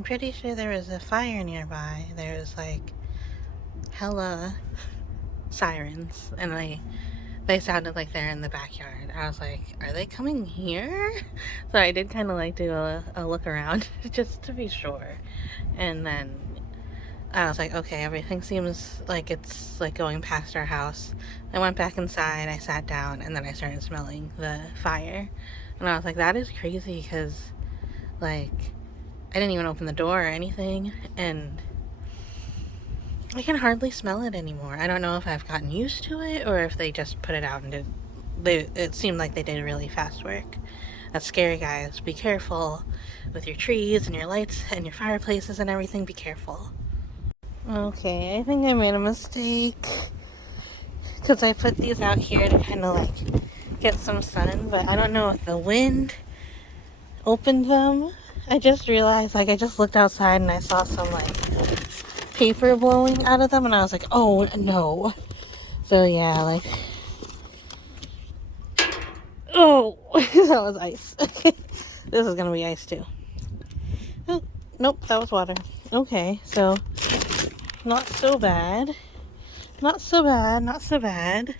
I'm pretty sure there was a fire nearby. There was like hella sirens, and they sounded like they're in the backyard. I was like, are they coming here? So I did kind of like do a look around just to be sure. And then I was like, okay, everything seems like it's like going past our house. I went back inside, I sat down, and then I started smelling the fire. And I was like, that is crazy because, like, I didn't even open the door or anything, and I can hardly smell it anymore. I don't know if I've gotten used to it or if they just put it out and it seemed like they did really fast work. That's scary, guys. Be careful with your trees and your lights and your fireplaces and everything. Be careful. Okay, I think I made a mistake because I put these out here to kind of like get some sun, but I don't know if the wind opened them. I just realized, like, I just looked outside and I saw some like paper blowing out of them, and I was like, oh no. So yeah, like, oh, that was ice. Okay, this is gonna be ice too. Oh, nope, that was water. Okay, so not so bad. Not so bad, not so bad.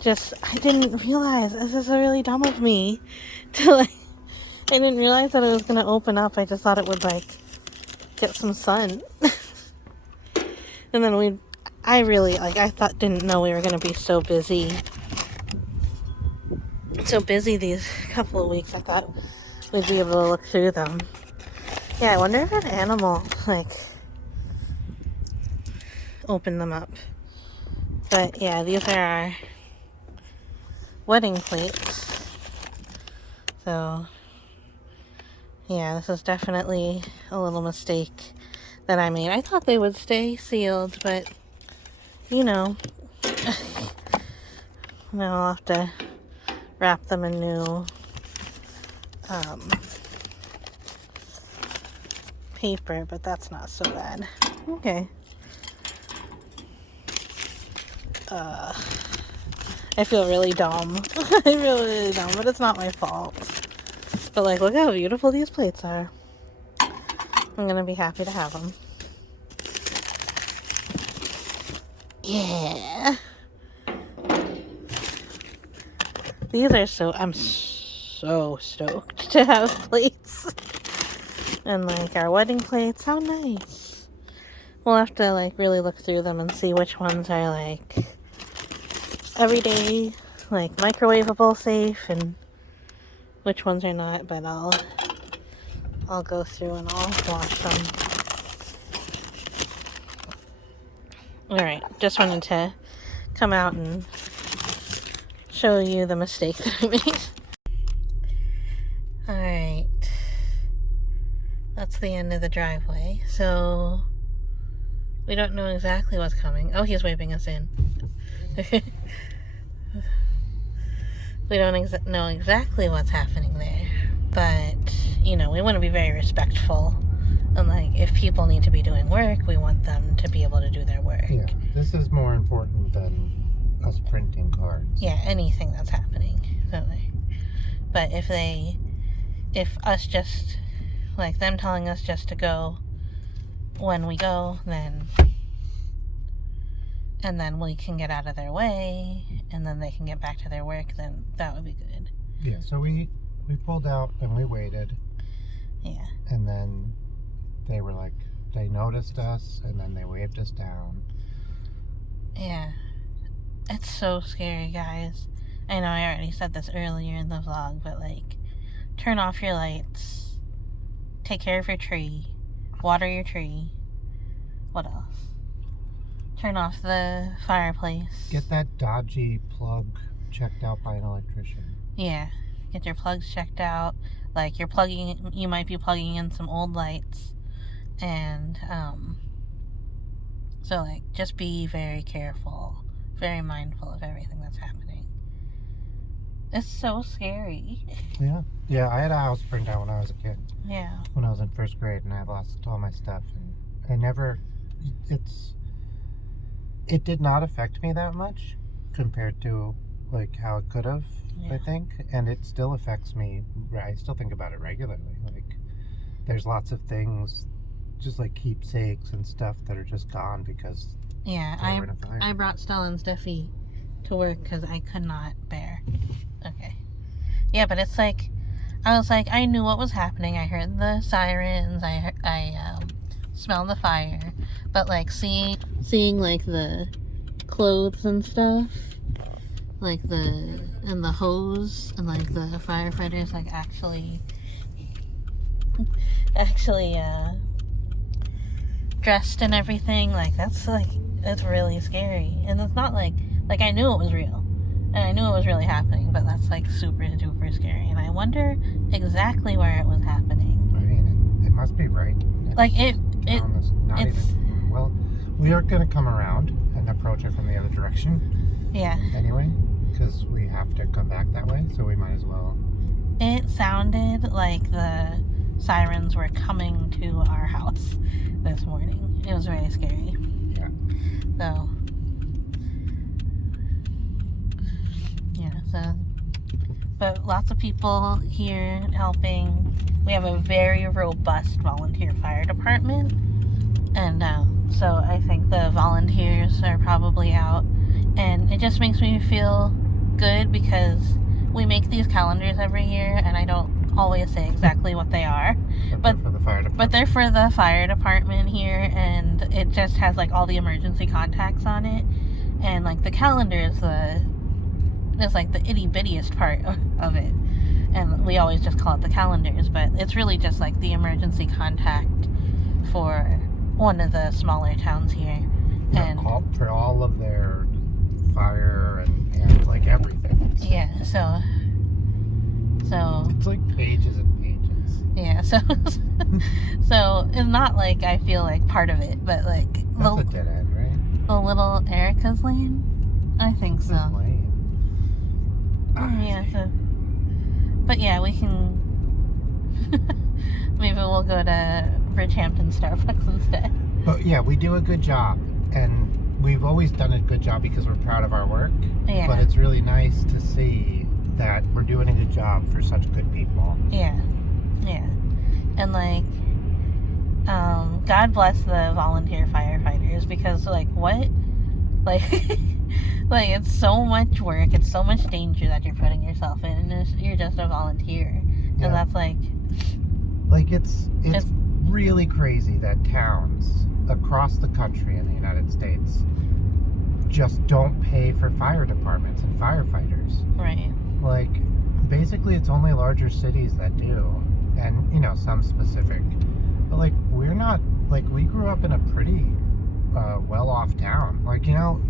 Just, I didn't realize, this is really dumb of me to like, I didn't realize that it was gonna open up. I just thought it would like get some sun. And then I really, like, didn't know we were gonna be so busy these couple of weeks. I thought we'd be able to look through them. Yeah, I wonder if an animal, like, opened them up. But yeah, these are our wedding plates. So yeah, this is definitely a little mistake that I made. I thought they would stay sealed, but you know, now I'll have to wrap them in new paper, but that's not so bad. Okay. I feel really dumb. I feel really dumb, but it's not my fault. But like, look how beautiful these plates are. I'm gonna be happy to have them. Yeah. These are I'm so stoked to have plates. And like our wedding plates, how nice. We'll have to like really look through them and see which ones are like everyday, like microwavable safe, and which ones are not, but I'll go through and I'll wash them. Alright, just wanted to come out and show you the mistake that I made. Alright. That's the end of the driveway. So we don't know exactly what's coming. Oh, he's waving us in. We don't know exactly what's happening there. But, you know, we want to be very respectful. And, like, if people need to be doing work, we want them to be able to do their work. Yeah, this is more important than us printing cards. Yeah, anything that's happening. Really. But if us just, like, them telling us just to go when we go, then we can get out of their way, and then they can get back to their work, then that would be good. Yeah, so we pulled out and we waited. Yeah. And then they were like, they noticed us, and then they waved us down. Yeah. It's so scary, guys. I know I already said this earlier in the vlog, but like, turn off your lights, take care of your tree, water your tree. What else? Turn off the fireplace. Get that dodgy plug checked out by an electrician. Yeah. Get your plugs checked out. Like, you might be plugging in some old lights. And, so, like, just be very careful, very mindful of everything that's happening. It's so scary. Yeah. Yeah, I had a house burned down when I was a kid. Yeah. When I was in first grade, and I lost all my stuff. And it did not affect me that much compared to like how it could have, Yeah. I think, and it still affects me. I still think about it regularly. Like, there's lots of things, just like keepsakes and stuff that are just gone because Yeah, they were in a fire. I brought Stella and Steffi to work because I could not bear. Okay. Yeah, but it's like, I was like, I knew what was happening. I heard the sirens. I smelled the fire. But like seeing like the clothes and stuff, like the hose and like the firefighters like actually dressed and everything, like that's really scary. And it's not like I knew it was real and I knew it was really happening, but that's like super duper scary. And I wonder exactly where it was happening. I mean, it must be right. Like it's well, we are going to come around and approach it from the other direction. Yeah. Anyway, because we have to come back that way, so we might as well. It sounded like the sirens were coming to our house this morning. It was very scary. Yeah. So, yeah, but lots of people here helping. We have a very robust volunteer fire department. And so I think the volunteers are probably out. And it just makes me feel good because we make these calendars every year, and I don't always say exactly what they are. But they're for the fire department. But they're for the fire department here, and it just has like all the emergency contacts on it. And like the calendar is like the itty bittiest part of it. And we always just call it the calendars, but it's really just like the emergency contact for one of the smaller towns here. Yeah, And for all of their fire and like everything. yeah, so it's like pages and pages. Yeah, so it's not like I feel like part of it, but like That's a dead end, right? the little Erica's lane. I think so. Lane. Yeah, so but yeah, we can maybe we'll go to Bridgehampton Starbucks instead. But yeah, we do a good job, and we've always done a good job because we're proud of our work. Yeah. But it's really nice to see that we're doing a good job for such good people. Yeah. Yeah. And like God bless the volunteer firefighters, because like what? Like like it's so much work, it's so much danger that you're putting yourself in, and you're just a volunteer. Yeah. And that's like it's really crazy that towns across the country in the United States just don't pay for fire departments and firefighters. right. Like, basically it's only larger cities that do, and you know, some specific, but like we're not, like, we grew up in a pretty well-off town. Like, you know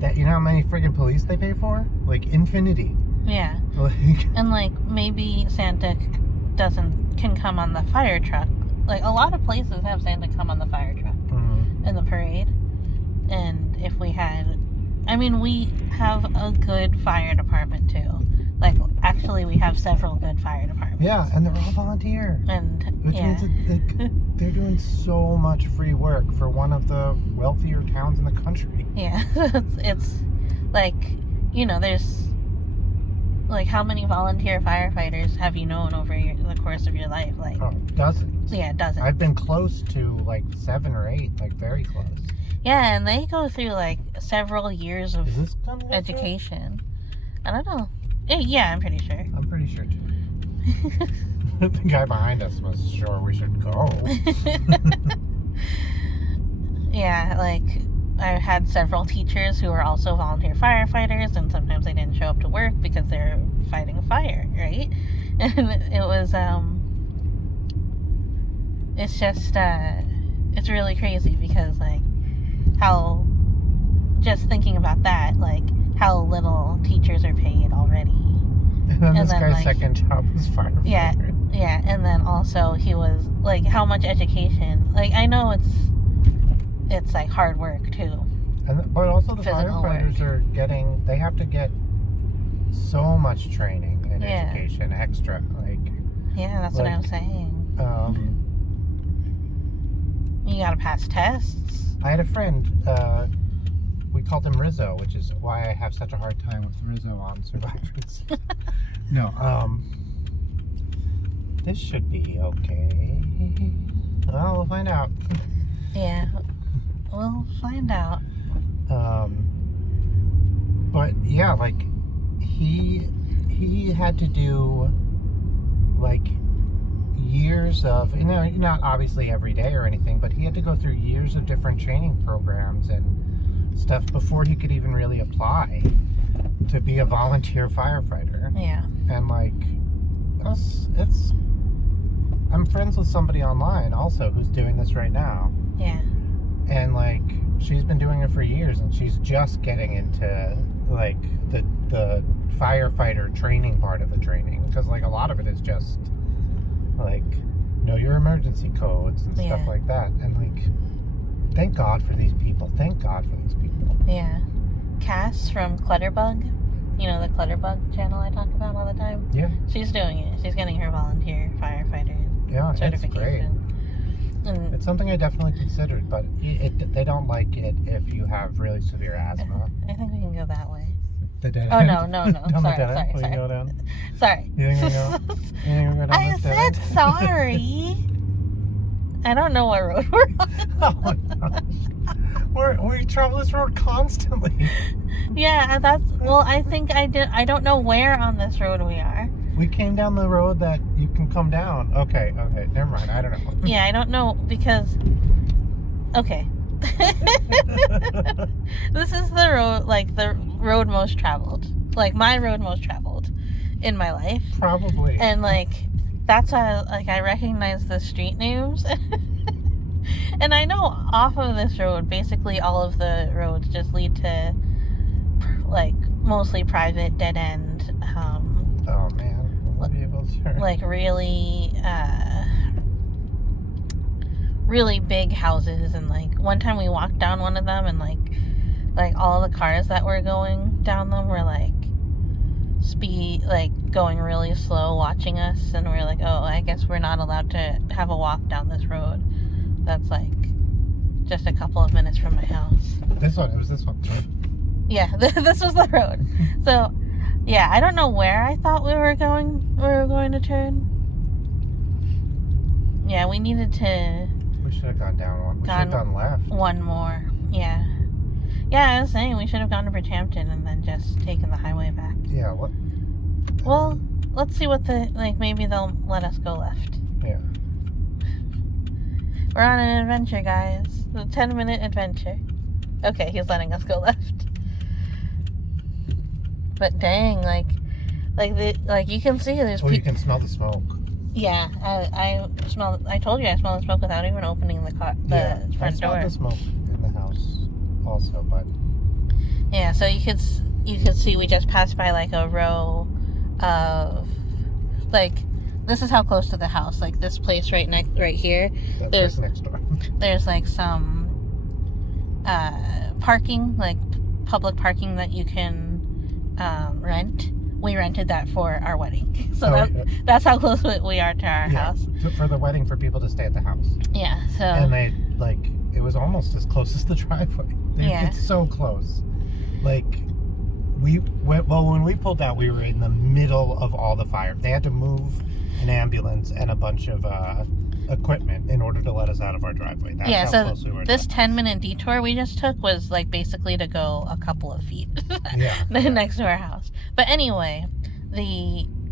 how many friggin' police they pay for? Like infinity. Yeah. Like, And like maybe Santa can come on the fire truck. Like a lot of places have Santa come on the fire truck in the parade. And if we had, I mean, we have a good fire department too. Like actually we have several good fire departments. yeah, and they're all volunteer. And Which yeah. means they're doing so much free work for one of the wealthier towns in the country. Yeah. it's like, you know, there's like, how many volunteer firefighters have you known over the course of your life? Like, Dozens. Yeah, dozens. I've been close to like 7 or 8, like very close. Yeah, and they go through like several years of Is this gonna work? education. I don't know. Yeah, I'm pretty sure. I'm pretty sure too. The guy behind us was sure we should go. Yeah, like I had several teachers who were also volunteer firefighters, and sometimes they didn't show up to work because they're fighting a fire, right? And it was it's just it's really crazy because like how, just thinking about that, like how little teachers are paid already. And then this then, guy's like, second job was firefighter. Yeah, and then also he was like, how much education, like I know it's like hard work too. But also the Physical firefighters work. they have to get so much training and education extra. Like, yeah, that's what I was saying. You gotta pass tests. I had a friend we called him Rizzo, which is why I have such a hard time with Rizzo on Survivors. No, this should be okay. Well, we'll find out. Yeah, we'll find out. But yeah, like he had to do like years of, you know, not obviously every day or anything, but he had to go through years of different training programs and stuff before he could even really apply to be a volunteer firefighter. Yeah. And like it's I'm friends with somebody online also who's doing this right now. Yeah. And like she's been doing it for years, and she's just getting into like the firefighter training part of the training, because like a lot of it is just like know your emergency codes and stuff like that. And like thank God for these people. Thank God for these people. Yeah. Cass from Clutterbug, you know, the Clutterbug channel I talk about all the time. Yeah. She's doing it. She's getting her volunteer firefighter certification. It's great. And It's something I definitely considered, but they don't like it if you have really severe asthma. I think we can go that way. The dead Oh, end? no. Down the Sorry. dead end? We can go down? Sorry. You think we can go down I this dead said end? sorry. I don't know what road we're on. Oh my gosh. We travel this road constantly. Yeah, I don't know where on this road we are. We came down the road that you can come down. Okay, never mind. I don't know. Yeah, I don't know because. Okay. This is the road, like the road most traveled. Like my road most traveled in my life. Probably. And like that's why like I recognize the street names. And I know off of this road, basically all of the roads just lead to like mostly private dead end. Oh man, we'll be able to. Like really big houses, and like one time we walked down one of them, and like all the cars that were going down them were like going really slow, watching us, and we're like, oh, I guess we're not allowed to have a walk down this road. That's like just a couple of minutes from my house. It was this one. Right? Yeah, this was the road. So, yeah, I don't know where I thought we were going to turn. Yeah, we needed to. We should have gone down one. We should have gone left. One more. Yeah. Yeah, I was saying we should have gone to Bridgehampton and then just taken the highway back. Yeah. What? Well, let's see what maybe they'll let us go left. Yeah. We're on an adventure, guys. A 10-minute adventure. Okay, he's letting us go left. But dang, like you can see there's. Oh, you can smell the smoke. Yeah, I told you I smell the smoke without even opening the front door. I smelled the smoke in the house also, but. Yeah, so you could see we just passed by like a row of like. This is how close to the house. Like this place right here. That's next door. There's like some parking, like public parking that you can rent. We rented that for our wedding, so that's how close we are to our house. For the wedding, for people to stay at the house. Yeah. So. And it was almost as close as the driveway. It's so close. Like. When we pulled out, we were in the middle of all the fire. They had to move an ambulance and a bunch of equipment in order to let us out of our driveway. That's how close we were. This 10-minute detour we just took was like basically to go a couple of feet next to our house. But anyway,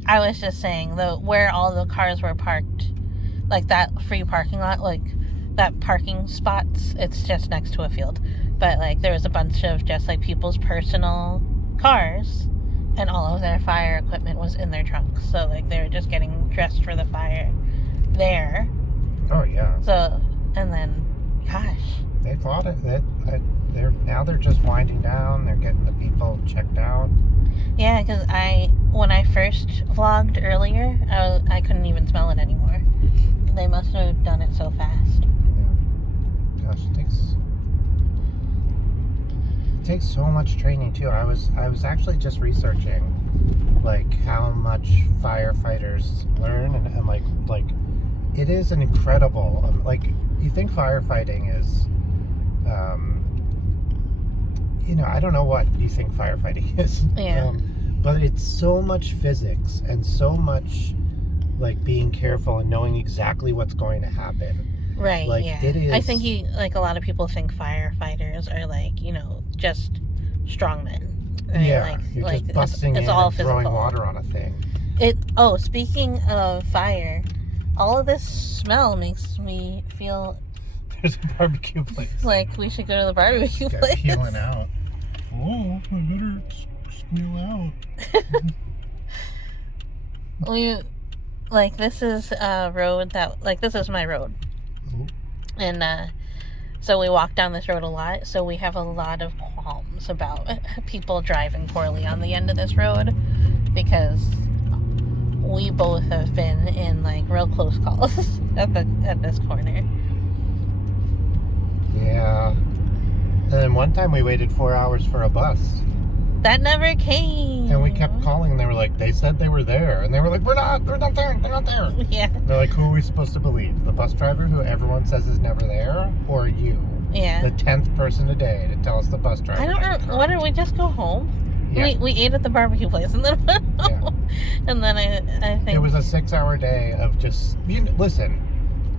I was just saying where all the cars were parked, like that free parking lot, like that parking spots, it's just next to a field. But like there was a bunch of just like people's personal cars, and all of their fire equipment was in their trunks. So like they were just getting dressed for the fire there. Oh yeah. So and then, gosh, they thought they're just winding down. They're getting the people checked out. Yeah, because when I first vlogged earlier, I couldn't even smell it anymore. They must have done it so fast. Yeah. Gosh, it takes so much training too. I was actually just researching like how much firefighters learn, and like it is an incredible like you think firefighting is I don't know what you think firefighting is. Yeah. But it's so much physics and so much like being careful and knowing exactly what's going to happen. Right, Like, yeah. it is. I think a lot of people think firefighters are like, just strongmen. Right? Yeah, you're just busting it's in all and physical. throwing water on a thing. Speaking of fire, all of this smell makes me feel There's a barbecue place. like we should go to the barbecue place. Peeling out. Oh, I better squeal out. This is a road this is my road. Oh. And so we walk down this road a lot, so we have a lot of qualms about people driving poorly on the end of this road, because we both have been in real close calls at this corner. Yeah. And then one time we waited 4 hours for a bus. That never came. And we kept calling, and they were like, they said they were there. And they were like, they're not there, they're not there. Yeah. And they're like, who are we supposed to believe? The bus driver who everyone says is never there? Or you? Yeah. The 10th person today to tell us the bus driver. I don't know. Why don't we just go home? Yeah. We ate at the barbecue place and then went home. Yeah. And then I think... It was a 6-hour day of just... listen,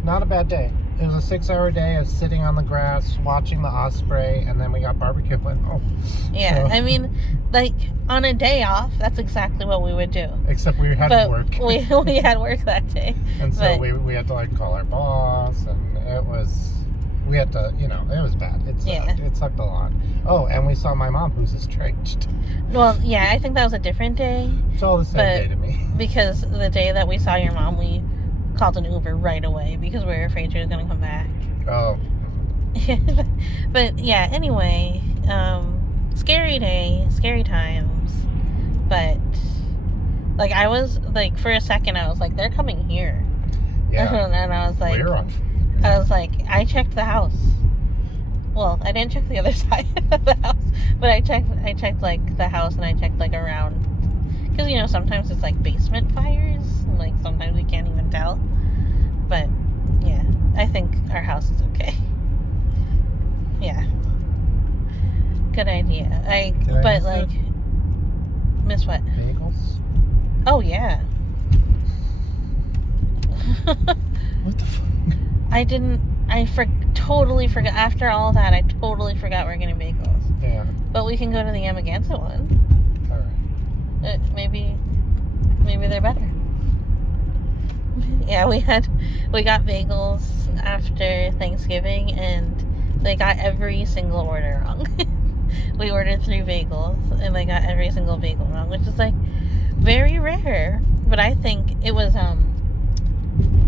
not a bad day. It was a 6-hour day of sitting on the grass, watching the osprey, and then we got barbecue and went home. Yeah, so. I mean, on a day off, that's exactly what we would do. Except we had work. we had work that day. And so we had to call our boss, and it was... We had to, it was bad. It sucked a lot. Oh, and we saw my mom, who's estranged. Well, yeah, I think that was a different day. It's all the same day to me. Because the day that we saw your mom, we called an Uber right away because we were afraid she was going to come back. Oh. But yeah, anyway, scary day, scary times. But, I was, for a second, I was like, they're coming here. Yeah. And I was like... We're on. I was like, I checked the house. Well, I didn't check the other side of the house, but I checked the house, and I checked around, because sometimes it's basement fires, and sometimes we can't even tell. But yeah, I think our house is okay. Yeah, good idea. Miss what? Bagels. Oh yeah. What the fuck? Totally forgot. After all that, I totally forgot we're getting bagels. Yeah. But we can go to the Yamaganta one. Alright. Maybe they're better. Yeah, we got bagels after Thanksgiving, and they got every single order wrong. We ordered 3 bagels, and they got every single bagel wrong, which is very rare. But I think it was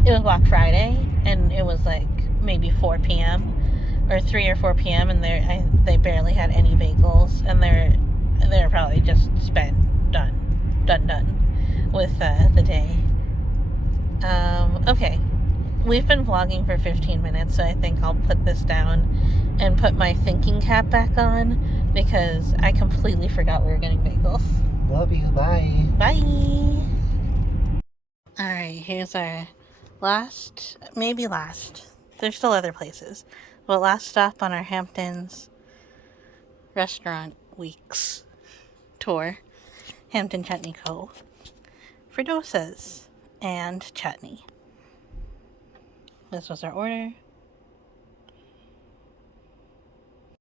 Black Friday, and it was maybe 4 p.m. or 3 or 4 p.m. and they barely had any bagels, and they're probably just done with the day. Okay, we've been vlogging for 15 minutes, so I think I'll put this down and put my thinking cap back on, because I completely forgot we were getting bagels. Love you. Bye. Bye. All right, here's our maybe last, there's still other places, but last stop on our Hamptons Restaurant Weeks tour, Hampton Chutney Co. for dosas and chutney. This was our order.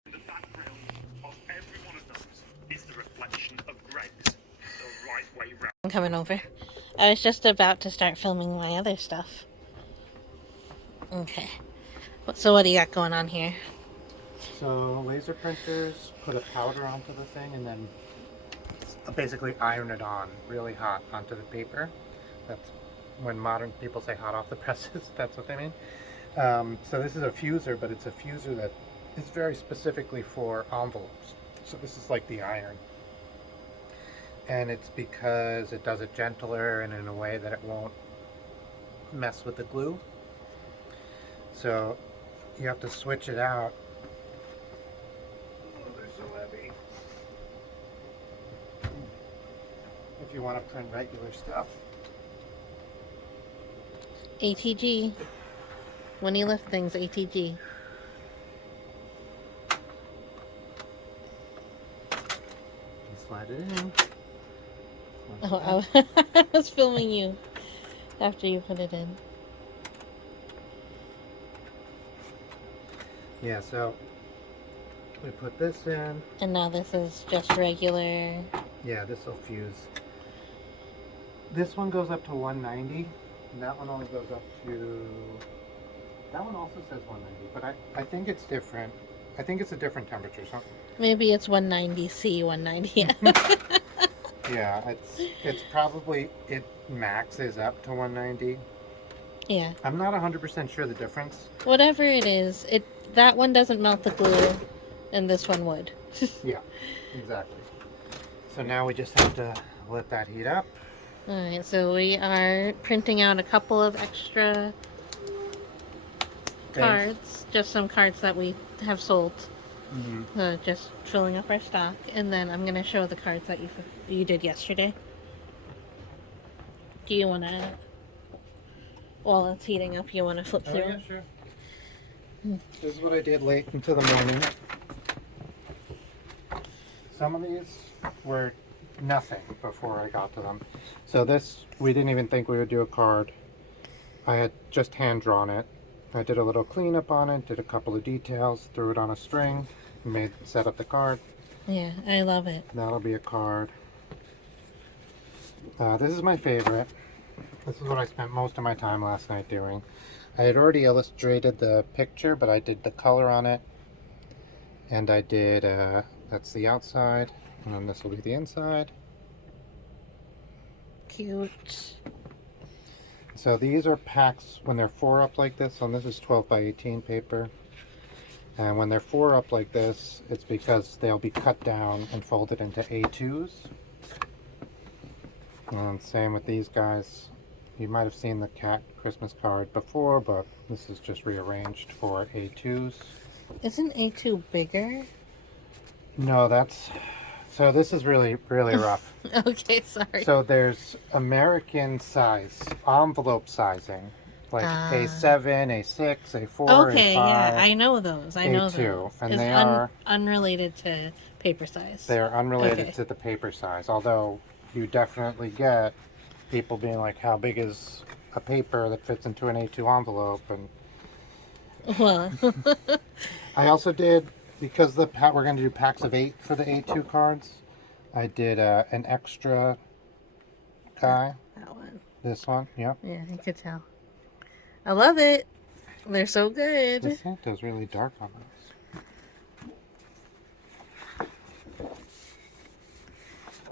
The background of every one of those is the reflection of Greg's, the right way round. I'm coming over. I was just about to start filming my other stuff. Okay. So what do you got going on here? So laser printers put a powder onto the thing and then basically iron it on really hot onto the paper. That's when modern people say hot off the presses, that's what they mean. So this is a fuser, but it's a fuser that is very specifically for envelopes. So this is like the iron. And it's because it does it gentler and in a way that it won't mess with the glue. So you have to switch it out. Oh, they're so heavy. If you want to print regular stuff. ATG. When you lift things, ATG. slide it in. Oh, I was filming you after you put it in. Yeah, so we put this in. And now this is just regular. Yeah, this will fuse. This one goes up to 190, and that one only goes up to... That one also says 190, but I think it's different. I think it's a different temperature. So Maybe it's 190C, 190. yeah, it's probably, it maxes up to 190. Yeah. I'm not 100% sure the difference. Whatever it is, that one doesn't melt the glue, and this one would. Yeah, exactly. So now we just have to let that heat up. Alright, so we are printing out a couple of extra cards. Just some cards that we have sold. Mm-hmm. Just filling up our stock. And then I'm going to show the cards that you did yesterday. Do you want to, while it's heating up, you want to flip through? Oh, yeah, sure. This is what I did late into the morning. Some of these were nothing before I got to them. So this, we didn't even think we would do a card. I had just hand drawn it. I did a little cleanup on it, did a couple of details, threw it on a string, set up the card. Yeah, I love it. That'll be a card. This is my favorite. This is what I spent most of my time last night doing. I had already illustrated the picture, but I did the color on it. And I did, that's the outside, and then this will be the inside. Cute. So these are packs when they're 4 up like this, and this is 12 by 18 paper. And when they're 4 up like this, it's because they'll be cut down and folded into A2s. And same with these guys. You might have seen the cat Christmas card before, but this is just rearranged for A2s. Isn't A2 bigger? No, so this is really, really rough. Okay, sorry. So there's American size, envelope sizing, like A7, A6, A4, okay, A5. yeah, I know those. I know A2, those. and It's they are unrelated to paper size. They are unrelated Okay. to the paper size, although you definitely get people being like, how big is a paper that fits into an A2 envelope? And Well, I also did, because we're going to do packs of 8 for the A2 cards, I did an extra guy. that one. This one, yep. Yeah, you could tell. I love it. They're so good. The Santa's really dark on this.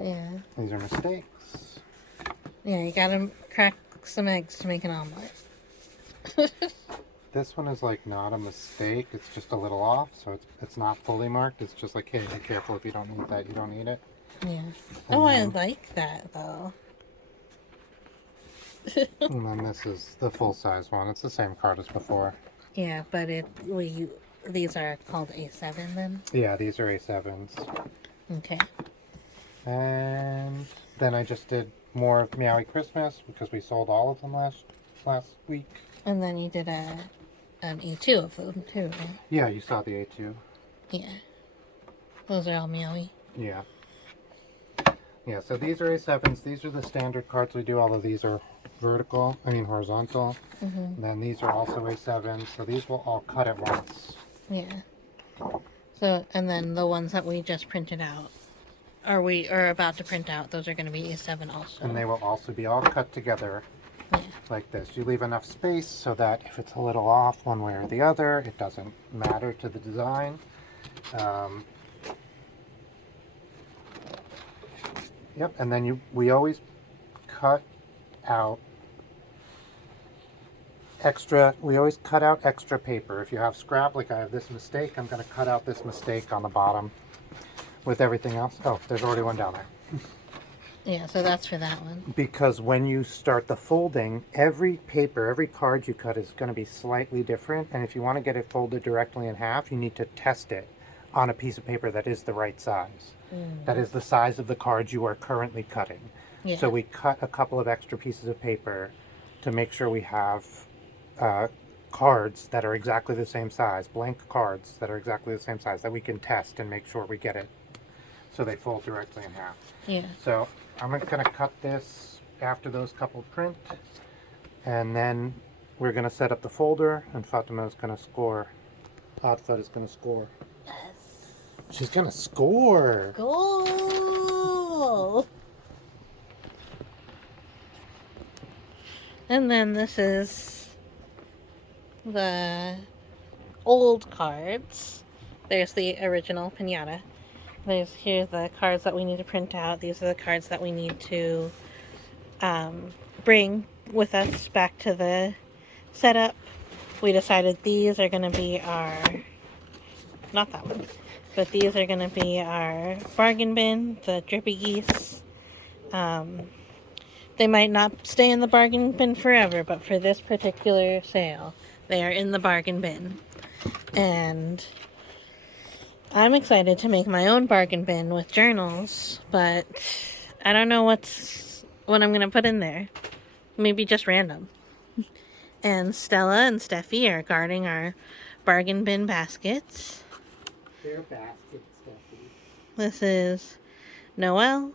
Yeah. These are mistakes. Yeah, you gotta crack some eggs to make an omelet. This one is like not a mistake, it's just a little off, so it's not fully marked. It's just like, hey, be careful, if you don't need that, you don't need it. Yeah. Oh, I like that though. And then this is the full size one. It's the same card as before. Yeah, but these are called A7 then? Yeah, these are A7s. Okay. And then I just did more of Meowie Christmas because we sold all of them last week. And then you did an A2 of them too, right? Yeah, you saw the A2. Yeah. Those are all meowy. Yeah. Yeah, so these are A7s. These are the standard cards we do. All of these are horizontal. Mm-hmm. And then these are also A7s. So these will all cut at once. Yeah. So, and then the ones that we just printed out, or we are about to print out, those are going to be A7 also. And they will also be all cut together. Yeah. Like this. You leave enough space so that if it's a little off one way or the other, it doesn't matter to the design. Yep, and then we always cut out extra paper. If you have scrap, like I have this mistake, I'm going to cut out this mistake on the bottom with everything else. Oh, there's already one down there. Yeah, so that's for that one. Because when you start the folding, every card you cut is going to be slightly different. And if you want to get it folded directly in half, you need to test it on a piece of paper that is the right size. That is the size of the cards you are currently cutting. Yeah. So we cut a couple of extra pieces of paper to make sure we have cards that are exactly the same size, blank cards that are exactly the same size, that we can test and make sure we get it so they fold directly in half. Yeah. So I'm gonna cut this after those couple print, and then we're gonna set up the folder, and Fatima is gonna score. Hotfoot is gonna score. Yes. She's gonna score. Goal. And then this is the old cards. There's the original pinata. Here's the cards that we need to print out. These are the cards that we need to bring with us back to the setup. We decided these are going to be our, not that one, but these are going to be our bargain bin, the drippy geese. They might not stay in the bargain bin forever, but for this particular sale, they are in the bargain bin. And I'm excited to make my own bargain bin with journals, but I don't know what I'm going to put in there. Maybe just random. And Stella and Steffi are guarding our bargain bin baskets. Their basket, Steffi. This is Noelle.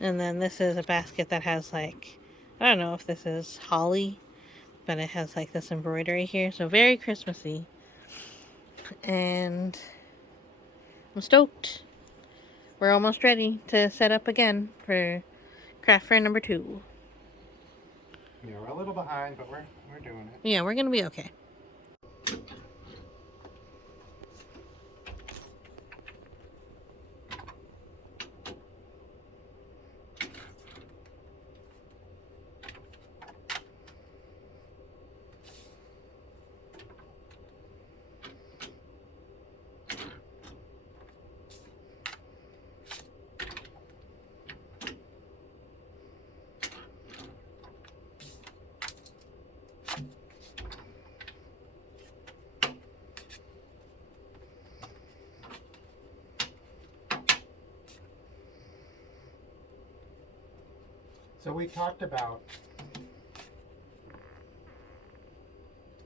And then this is a basket that has like, I don't know if this is holly, but it has like this embroidery here. So very Christmassy. And I'm stoked. We're almost ready to set up again for craft fair number 2. Yeah, we're a little behind, but we're doing it. Yeah, we're gonna be okay. So we talked about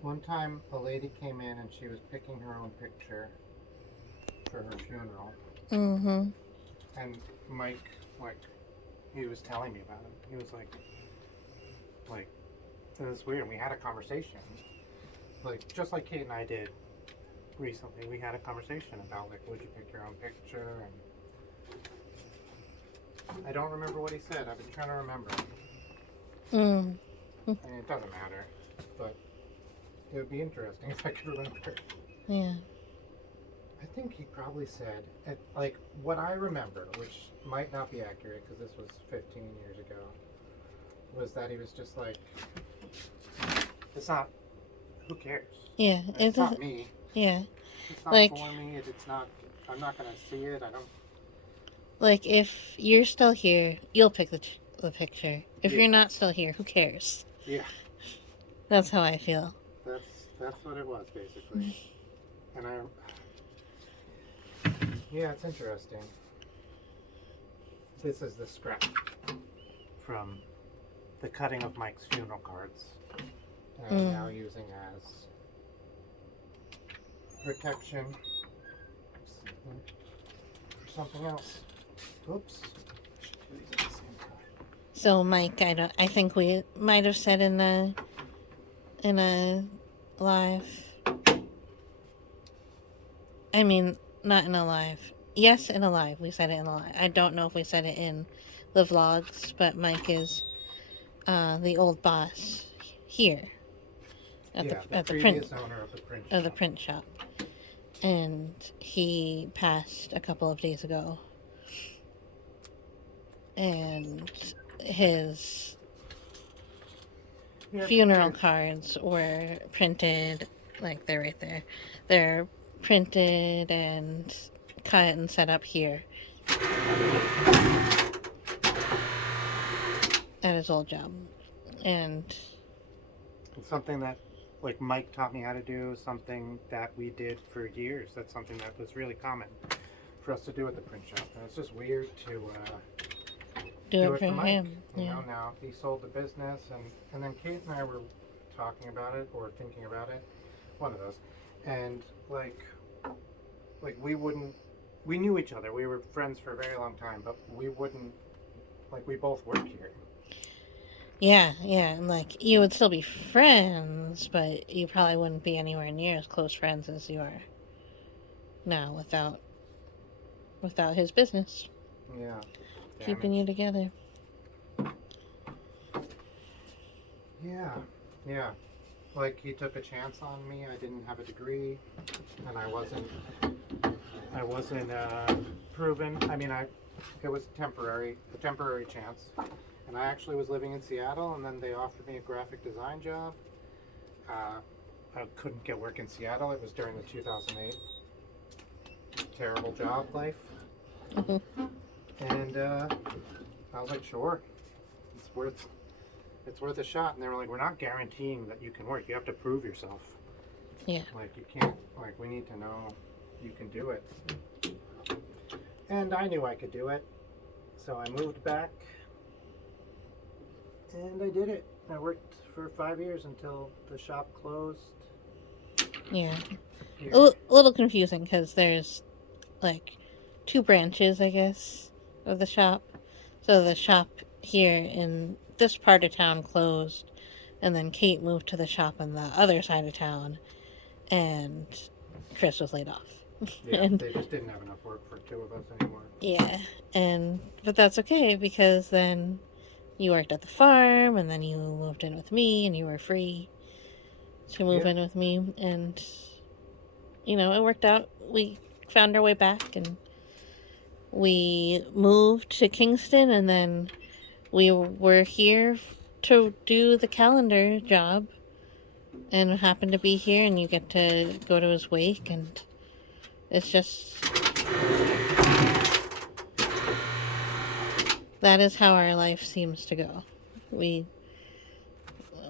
one time a lady came in and she was picking her own picture for her funeral. Mm-hmm. And Mike, like, he was telling me about it. He was like, it was weird. We had a conversation, like, just like Kate and I did recently. We had a conversation about, like, would you pick your own picture? And I don't remember what he said. I've been trying to remember. Mm. I mean, it doesn't matter, but it would be interesting if I could remember. Yeah. I think he probably said, like, what I remember, which might not be accurate because this was 15 years ago, was that he was just like, it's not, who cares? Yeah. It's not me. Yeah. It's not Like, for me. It's not, I'm not going to see it. I don't. like if you're still here, you'll pick the picture. If Yeah. you're not still here, who cares? Yeah. That's how I feel. That's what it was, basically. And yeah, it's interesting. This is the scrap from the cutting of Mike's funeral cards that I'm now using as protection for something else. Oops. So Mike, I think we might have said in a live. I mean, not in a live. Yes, in a live. We said it in a live. I don't know if we said it in the vlogs, but Mike is the old boss here at the print owner of the print of shop. the print shop, and he passed a couple of days ago, and his funeral cards were printed, like they're right there. They're printed and cut and set up here at his old job. And it's something that, like, Mike taught me how to do, something that we did for years. That's something that was really common for us to do at the print shop. And it's just weird to do it for Mike. him. You Yeah. know, now he sold the business, and then Kate and I were talking about it or thinking about it, one of those, and like we wouldn't we knew each other. We were friends for a very long time, but we wouldn't, like, we both work here. Yeah, yeah, and like you would still be friends, but you probably wouldn't be anywhere near as close friends as you are now without his business Yeah. keeping you together. Yeah. Yeah. Like, he took a chance on me. I didn't have a degree, and I wasn't proven. I mean, it was a temporary chance. And I actually was living in Seattle, and then they offered me a graphic design job. I couldn't get work in Seattle. It was during the 2008 terrible job life. And I was like, sure, it's worth a shot. And they were like, we're not guaranteeing that you can work. You have to prove yourself. Yeah. Like, you can't, like, we need to know you can do it. And I knew I could do it. So I moved back. And I did it. I worked for 5 years until the shop closed. Yeah. Here. A little confusing because there's like 2 branches, I guess, of the shop. So the shop here in this part of town closed, and then Kate moved to the shop on the other side of town, and Chris was laid off. Yeah, And they just didn't have enough work for 2 of us anymore. yeah, but that's okay because then you worked at the farm, and then you moved in with me, and you were free to move in with me, and it worked out. We found our way back, and we moved to Kingston, and then we were here to do the calendar job, and happened to be here, and you get to go to his wake, and it's just that is how our life seems to go. We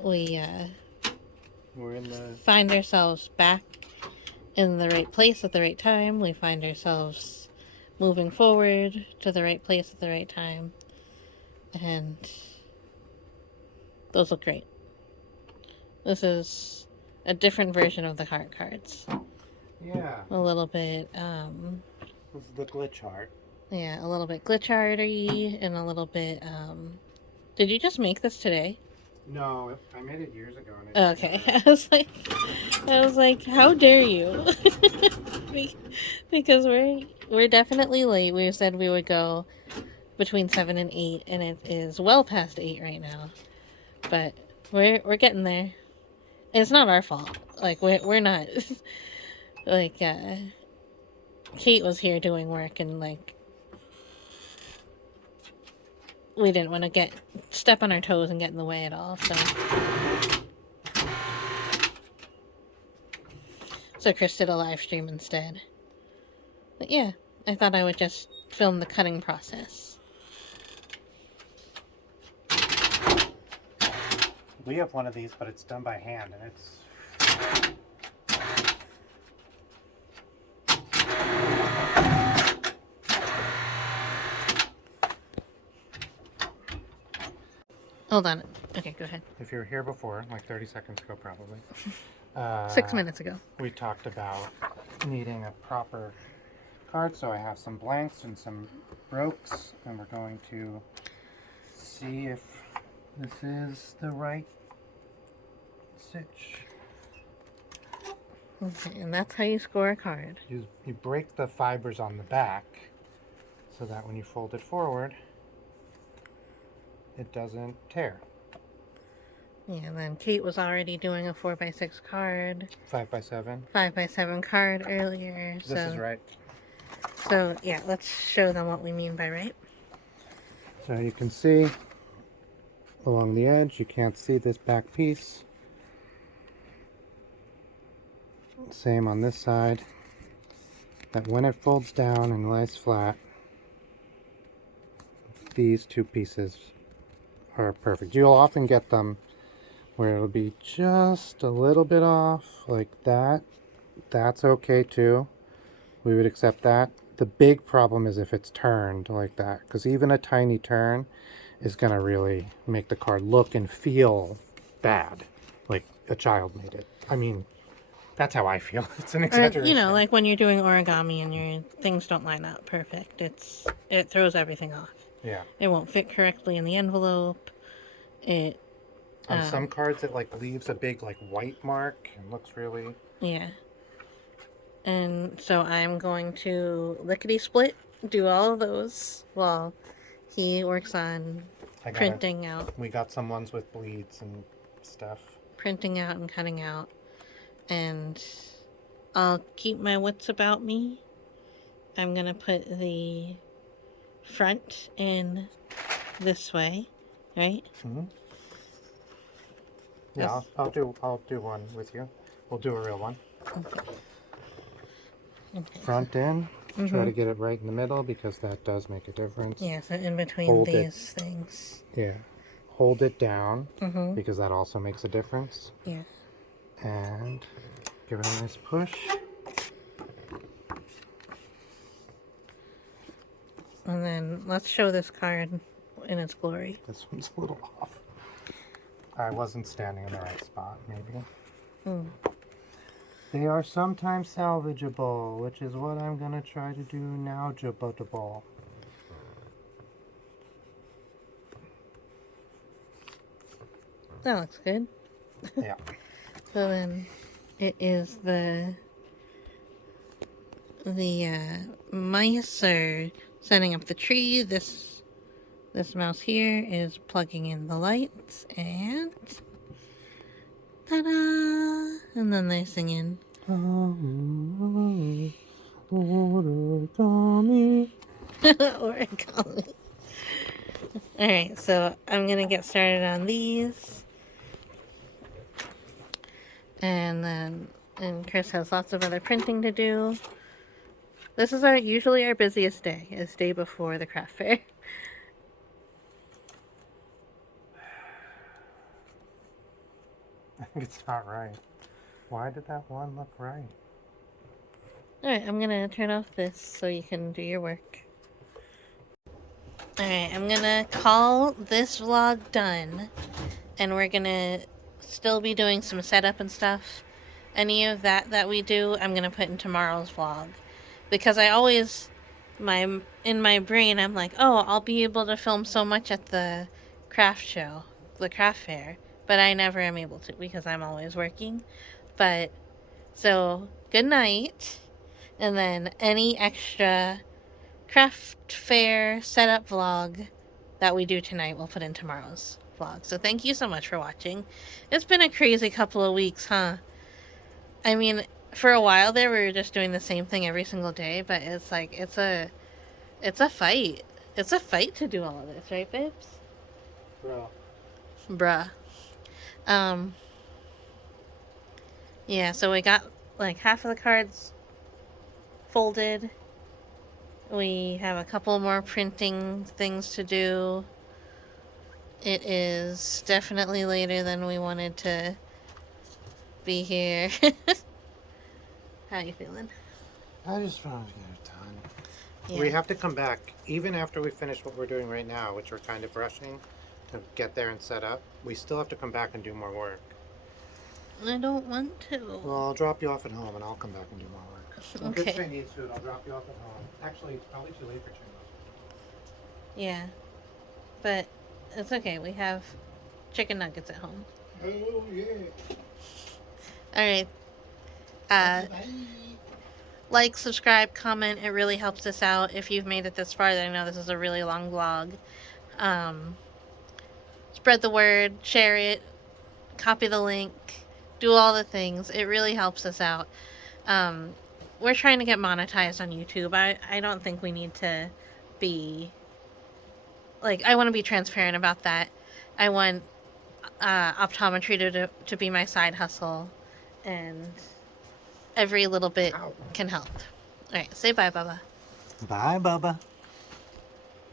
We're in the find ourselves back in the right place at the right time. We find ourselves moving forward to the right place at the right time, and those look great. This is a different version of the heart cards. Yeah. A little bit, This is the glitch heart. yeah, a little bit glitch arty, and a little bit, did you just make this today? No, I made it years ago. And Okay, I was like, how dare you? Because we're definitely late. We said we would go between 7 and 8, and it is well past 8 right now. But we're getting there. And it's not our fault. Like, we're not like Kate was here doing work, and like we didn't want to step on our toes and get in the way at all. So Chris did a live stream instead. But yeah, I thought I would just film the cutting process. We have one of these, but it's done by hand, and it's Hold on. Okay, go ahead. if you were here before, like 30 seconds ago probably, 6 minutes ago. we talked about needing a proper card, so I have some blanks and some brokes, and we're going to see if this is the right stitch. Okay, and that's how you score a card. You break the fibers on the back so that when you fold it forward, it doesn't tear. Yeah, and then Kate was already doing a 4x6 card. 5x7. 5x7 card earlier. This is right. So yeah, let's show them what we mean by right. So you can see along the edge, you can't see this back piece. Same on this side. That when it folds down and lays flat, these 2 pieces are perfect. You'll often get them where it'll be just a little bit off, like that. That's okay too. We would accept that. The big problem is if it's turned like that, because even a tiny turn is going to really make the card look and feel bad, like a child made it. I mean, That's how I feel. It's an Or, exaggeration. you know, like when you're doing origami and your things don't line up perfect, it throws everything off. Yeah. It won't fit correctly in the envelope. It On some cards, it like leaves a big like white mark and looks really. yeah. And so I'm going to lickety split do all of those while he works on printing out. We got some ones with bleeds and stuff. Printing out and cutting out. And I'll keep my wits about me. I'm gonna put the front in this way, right? Mm-hmm. Yeah, I'll do one with you. We'll do a real one. Okay. Front in. Mm-hmm. Try to get it right in the middle because that does make a difference. Yeah, so in between these things. Yeah. Hold it down Mm-hmm. because that also makes a difference. Yeah. And give it a nice push. And then let's show this card in its glory. This one's a little off. I wasn't standing in the right spot, maybe. They are sometimes salvageable, which is what I'm going to try to do now, Jabutable. That looks good. Yeah. So then it is the mice are setting up the tree. This mouse here is plugging in the lights and ta-da! And then they're singing. Origami. Origami. Alright, so I'm gonna get started on these. And Chris has lots of other printing to do. This is usually our busiest day, is day before the craft fair. I think it's not right. Why did that one look right? Alright, I'm gonna turn off this so you can do your work. Alright, I'm gonna call this vlog done. And we're gonna still be doing some setup and stuff. Any of that we do, I'm gonna put in tomorrow's vlog. Because I always, in my brain, I'm like, oh, I'll be able to film so much at the craft show, the craft fair. But I never am able to because I'm always working. But, so, good night. And then any extra craft fair setup vlog that we do tonight, we'll put in tomorrow's vlog. So thank you so much for watching. It's been a crazy couple of weeks, huh? I mean, for a while there, we were just doing the same thing every single day, but it's like, it's a fight. It's a fight to do all of this, right, babes? Bruh. Yeah, so we got like half of the cards folded. We have a couple more printing things to do. It is definitely later than we wanted to be here. How you feeling? I just wanted to get it done. Yeah. We have to come back, even after we finish what we're doing right now, which we're kind of rushing to get there and set up. We still have to come back and do more work. I don't want to. Well, I'll drop you off at home and I'll come back and do more work. We'll Okay. get Chinese food. I'll drop you off at home. Actually, it's probably too late for Chinese food. Yeah. But it's okay. We have chicken nuggets at home. Oh, yeah. Alright. Like, subscribe, comment. It really helps us out. If you've made it this far, then I know this is a really long vlog. Spread the word. Share it. Copy the link. Do all the things. It really helps us out. We're trying to get monetized on YouTube. I don't think we need to be... Like, I want to be transparent about that. I want optometry to be my side hustle. And every little bit can help. Alright, say bye, Bubba. Bye, Bubba.